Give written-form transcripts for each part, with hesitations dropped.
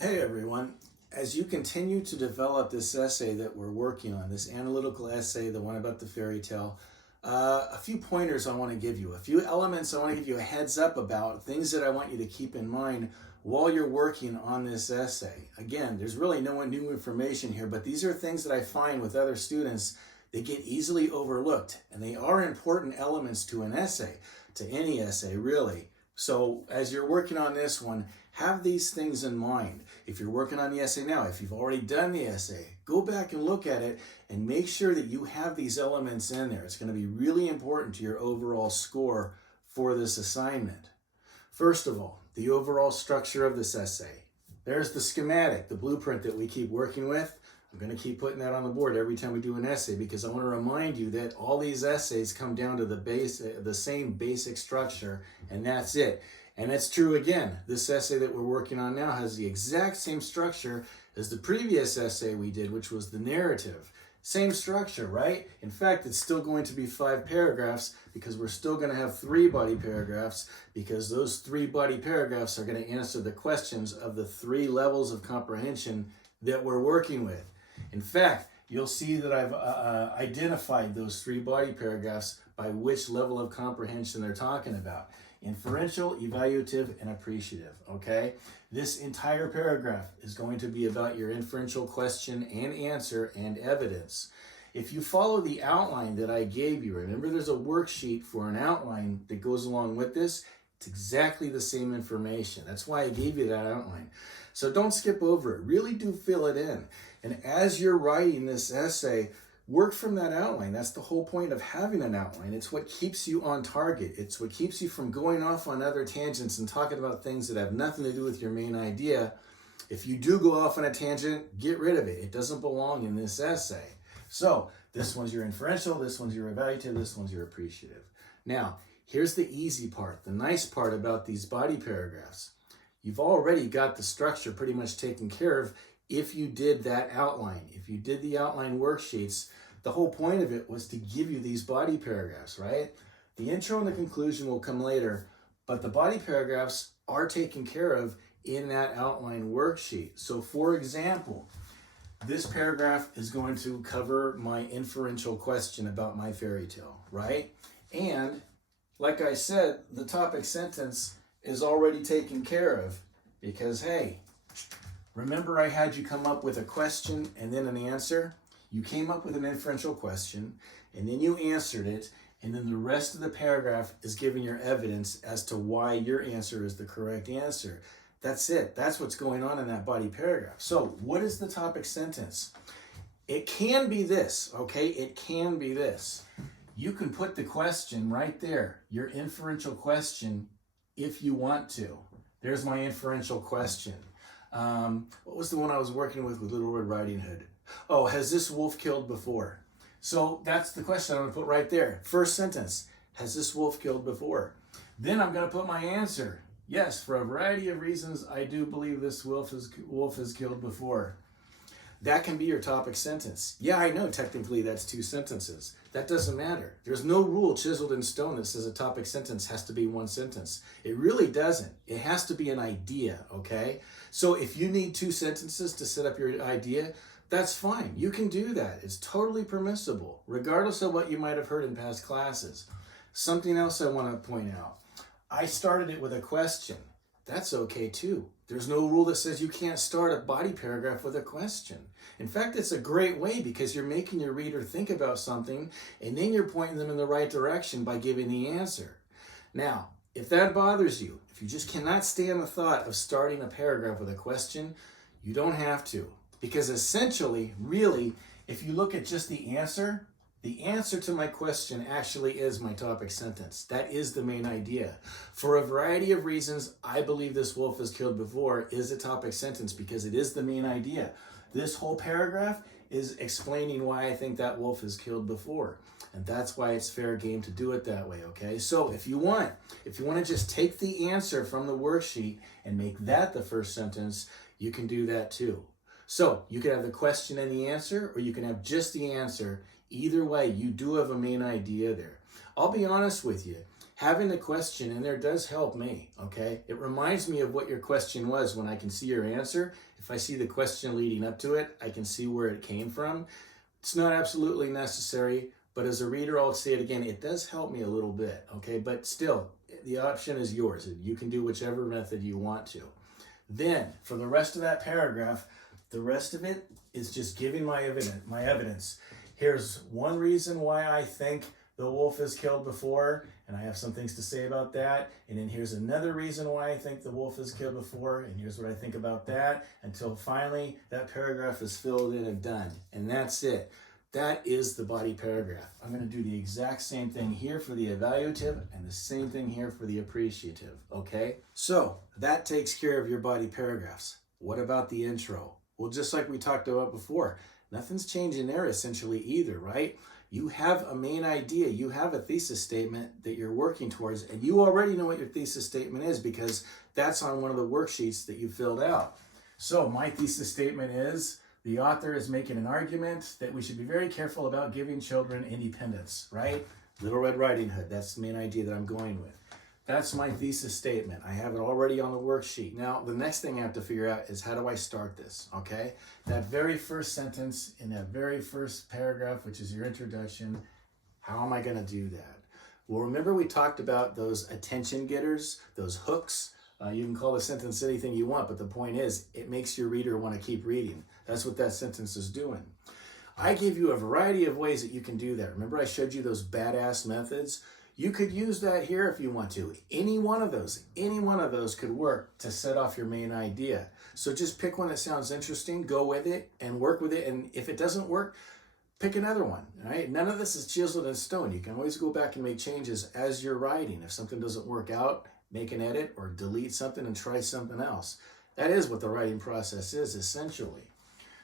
Hey everyone, as you continue to develop this essay that we're working on, this analytical essay, the one about the fairy tale, a few pointers I want to give you, a few elements I want to give you a heads up about, things that I want you to keep in mind while you're working on this essay. Again, there's really no new information here, but these are things that I find with other students that get easily overlooked, and they are important elements to an essay, to any essay really. So as you're working on this one, have these things in mind. If you're working on the essay now, if you've already done the essay, go back and look at it and make sure that you have these elements in there. It's going to be really important to your overall score for this assignment. First of all, the overall structure of this essay. There's the schematic, the blueprint that we keep working with. I'm going to keep putting that on the board every time we do an essay because I want to remind you that all these essays come down to the same basic structure, and that's it. And it's true again. This essay that we're working on now has the exact same structure as the previous essay we did, which was the narrative. Same structure, right? In fact, it's still going to be 5 paragraphs because we're still going to have 3 body paragraphs because those 3 body paragraphs are going to answer the questions of the 3 levels of comprehension that we're working with. In fact, you'll see that I've identified those 3 body paragraphs by which level of comprehension they're talking about. Inferential, evaluative, and appreciative, okay? This entire paragraph is going to be about your inferential question and answer and evidence. If you follow the outline that I gave you, remember there's a worksheet for an outline that goes along with this. It's exactly the same information. That's why I gave you that outline. So don't skip over it. Really do fill it in. And as you're writing this essay, work from that outline. That's the whole point of having an outline. It's what keeps you on target. It's what keeps you from going off on other tangents and talking about things that have nothing to do with your main idea. If you do go off on a tangent, get rid of it. It doesn't belong in this essay. So this one's your inferential, this one's your evaluative, this one's your appreciative. Now, here's the easy part, the nice part about these body paragraphs. You've already got the structure pretty much taken care of if you did that outline. If you did the outline worksheets, the whole point of it was to give you these body paragraphs, right? The intro and the conclusion will come later, but the body paragraphs are taken care of in that outline worksheet. So for example, this paragraph is going to cover my inferential question about my fairy tale, right? And like I said, the topic sentence is already taken care of because, hey, remember I had you come up with a question and then an answer? You came up with an inferential question and then you answered it, and then the rest of the paragraph is giving your evidence as to why your answer is the correct answer. That's it. That's what's going on in that body paragraph. So what is the topic sentence? It can be this, okay? It can be this. You can put the question right there, your inferential question, if you want to. There's my inferential question. What was the one I was working with Little Red Riding Hood? Oh, has this wolf killed before? So that's the question I'm going to put right there. First sentence, has this wolf killed before? Then I'm going to put my answer. Yes, for a variety of reasons, I do believe this wolf has killed before. That can be your topic sentence. Yeah, I know technically that's 2 sentences. That doesn't matter. There's no rule chiseled in stone that says a topic sentence has to be 1 sentence. It really doesn't. It has to be an idea, okay? So if you need 2 sentences to set up your idea, that's fine. You can do that. It's totally permissible, regardless of what you might have heard in past classes. Something else I want to point out. I started it with a question. That's okay too. There's no rule that says you can't start a body paragraph with a question. In fact, it's a great way because you're making your reader think about something and then you're pointing them in the right direction by giving the answer. Now, if that bothers you, if you just cannot stand the thought of starting a paragraph with a question, you don't have to. Because essentially, really, if you look at just the answer to my question actually is my topic sentence. That is the main idea. For a variety of reasons, I believe this wolf has killed before is a topic sentence because it is the main idea. This whole paragraph is explaining why I think that wolf has killed before. And that's why it's fair game to do it that way, okay? So if you want to just take the answer from the worksheet and make that the first sentence, you can do that too. So you can have the question and the answer, or you can have just the answer. Either way, you do have a main idea there. I'll be honest with you. having a question in there does help me, okay? It reminds me of what your question was when I can see your answer. If I see the question leading up to it, I can see where it came from. It's not absolutely necessary, but as a reader, I'll say it again, it does help me a little bit, okay? But still, the option is yours. You can do whichever method you want to. Then, for the rest of that paragraph, the rest of it is just giving my evidence. Here's one reason why I think the wolf is killed before, and I have some things to say about that. And then here's another reason why I think the wolf is killed before, and here's what I think about that, until finally that paragraph is filled in and done. And that's it. That is the body paragraph. I'm going to do the exact same thing here for the evaluative and the same thing here for the appreciative, okay? So that takes care of your body paragraphs. What about the intro? Well, just like we talked about before, nothing's changing there essentially either, right? You have a main idea, you have a thesis statement that you're working towards, and you already know what your thesis statement is because that's on one of the worksheets that you filled out. So my thesis statement is, the author is making an argument that we should be very careful about giving children independence, right? Little Red Riding Hood, that's the main idea that I'm going with. That's my thesis statement. I have it already on the worksheet. Now, the next thing I have to figure out is how do I start this, okay? That very first sentence in that very first paragraph, which is your introduction, how am I gonna do that? Well, remember we talked about those attention getters, those hooks. You can call the sentence anything you want, but the point is, it makes your reader want to keep reading. That's what that sentence is doing. I gave you a variety of ways that you can do that. Remember I showed you those badass methods? You could use that here if you want to. Any one of those could work to set off your main idea. So just pick one that sounds interesting, go with it, and work with it. And if it doesn't work, pick another one, right? None of this is chiseled in stone. You can always go back and make changes as you're writing. If something doesn't work out, make an edit or delete something and try something else. That is what the writing process is, essentially.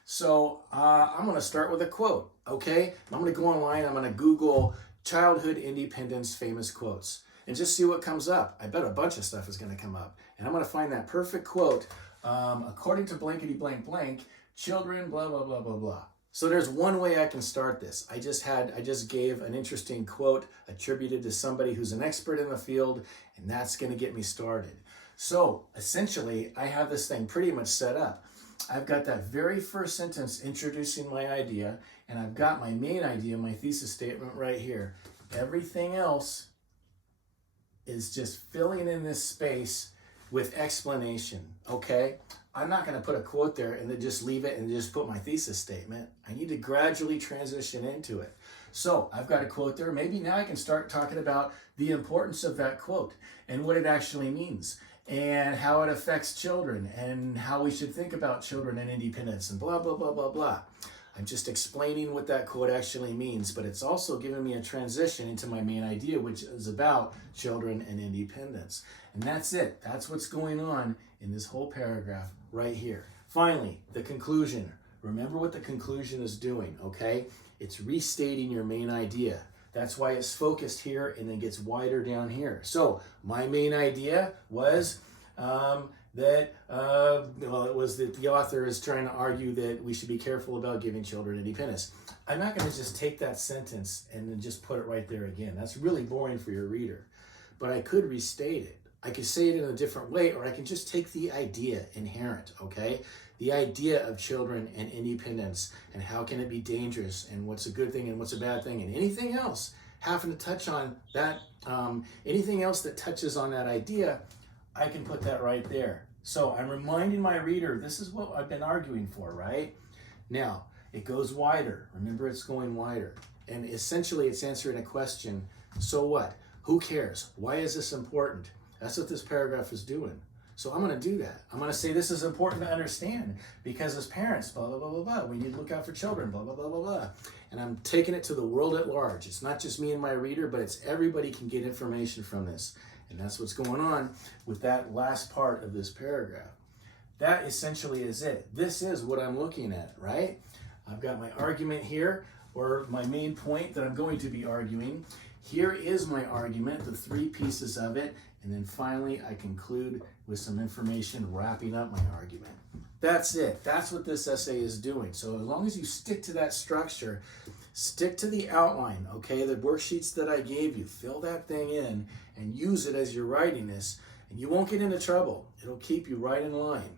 So I'm going to start with a quote, okay? I'm going to go online, I'm going to Google childhood independence famous quotes and just see what comes up. I bet a bunch of stuff is going to come up. And I'm going to find that perfect quote, according to blankety blank blank, children, blah, blah, blah, blah, blah. So there's one way I can start this. I just gave an interesting quote attributed to somebody who's an expert in the field, and that's going to get me started. So essentially, I have this thing pretty much set up. I've got that very first sentence introducing my idea, and I've got my main idea, my thesis statement right here. Everything else is just filling in this space with explanation, okay? I'm not going to put a quote there and then just leave it and just put my thesis statement. I need to gradually transition into it. So I've got a quote there. Maybe now I can start talking about the importance of that quote and what it actually means and how it affects children and how we should think about children and independence and blah, blah, blah, blah, blah. I'm just explaining what that quote actually means, but it's also giving me a transition into my main idea, which is about children and independence. And that's it. That's what's going on in this whole paragraph right here. Finally, the conclusion. Remember what the conclusion is doing, okay? It's restating your main idea. That's why it's focused here and then gets wider down here. So my main idea was that the author is trying to argue that we should be careful about giving children independence. I'm not going to just take that sentence and then just put it right there again. That's really boring for your reader. But I could restate it. I could say it in a different way, or I can just take the idea inherent, okay? The idea of children and independence and how can it be dangerous and what's a good thing and what's a bad thing and anything else having to touch on that, anything else that touches on that idea, I can put that right there. So I'm reminding my reader, this is what I've been arguing for, right? Now, it goes wider. Remember, it's going wider. And essentially, it's answering a question, so what? Who cares? Why is this important? That's what this paragraph is doing. So I'm going to do that. I'm going to say this is important to understand because as parents, blah, blah, blah, blah, blah, we need to look out for children, blah, blah, blah, blah, blah. And I'm taking it to the world at large. It's not just me and my reader, but it's everybody can get information from this. And that's what's going on with that last part of this paragraph. That essentially is it. This is what I'm looking at, right? I've got my argument here, or my main point that I'm going to be arguing. Here is my argument, the three pieces of it, and then finally I conclude with some information wrapping up my argument. That's it. That's what this essay is doing. So as long as you stick to that structure, Stick to the outline, okay? The worksheets that I gave you, fill that thing in and use it as you're writing this, and you won't get into trouble. It'll keep you right in line.